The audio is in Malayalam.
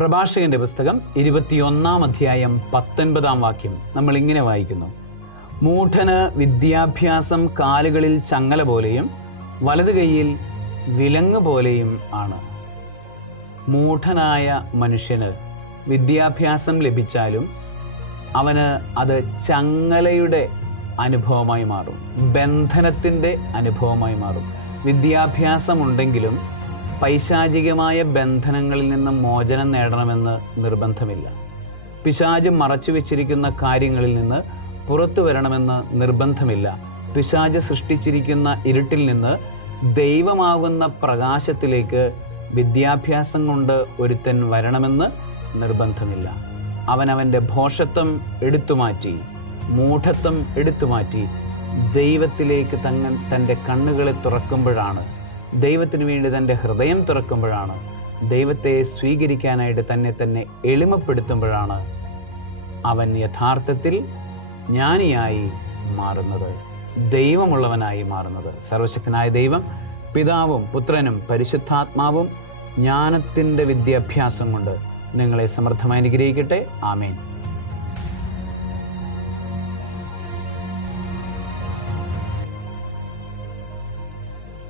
പ്രഭാഷകന്റെ പുസ്തകം ഇരുപത്തിയൊന്നാം അധ്യായം പത്തൊൻപതാം വാക്യം നമ്മൾ ഇങ്ങനെ വായിക്കുന്നു. മൂഢന് വിദ്യാഭ്യാസം കാലുകളിൽ ചങ്ങല പോലെയും വലതു കൈയിൽ വിലങ്ങ് പോലെയും ആണ്. മൂഢനായ മനുഷ്യന് വിദ്യാഭ്യാസം ലഭിച്ചാലും അവന് അത് ചങ്ങലയുടെ അനുഭവമായി മാറും ബന്ധനത്തിന്റെ അനുഭവമായി മാറും. വിദ്യാഭ്യാസമുണ്ടെങ്കിലും പൈശാചികമായ ബന്ധനങ്ങളിൽ നിന്ന് മോചനം നേടണമെന്ന് നിർബന്ധമില്ല. പിശാജ് മറച്ചു വെച്ചിരിക്കുന്ന കാര്യങ്ങളിൽ നിന്ന് പുറത്തു വരണമെന്ന് നിർബന്ധമില്ല. പിശാജ് സൃഷ്ടിച്ചിരിക്കുന്ന ഇരുട്ടിൽ നിന്ന് ദൈവമാകുന്ന പ്രകാശത്തിലേക്ക് വിദ്യാഭ്യാസം കൊണ്ട് ഒരുത്തൻ വരണമെന്ന് നിർബന്ധമില്ല. അവനവന്റെ ഭോഷത്വം എടുത്തുമാറ്റി മൂഢത്വം എടുത്തുമാറ്റി ദൈവത്തിലേക്ക് തങ്ങൻ തന്റെ കണ്ണുകളെ തുറക്കുമ്പോഴാണ് ദൈവത്തിന് വേണ്ടി തന്റെ ഹൃദയം തുറക്കുമ്പോഴാണ് ദൈവത്തെ സ്വീകരിക്കാനായിട്ട് തന്നെ തന്നെ എളിമപ്പെടുത്തുമ്പോഴാണ് അവൻ യഥാർത്ഥത്തിൽ ജ്ഞാനിയായി മാറുന്നത് ദൈവമുള്ളവനായി മാറുന്നത്. സർവശക്തനായ ദൈവം പിതാവും പുത്രനും പരിശുദ്ധാത്മാവും ജ്ഞാനത്തിന്റെ വിദ്യാഭ്യാസം കൊണ്ട് നിങ്ങളെ സമൃദ്ധമായി അനുഗ്രഹിക്കട്ടെ. ആമേൻ.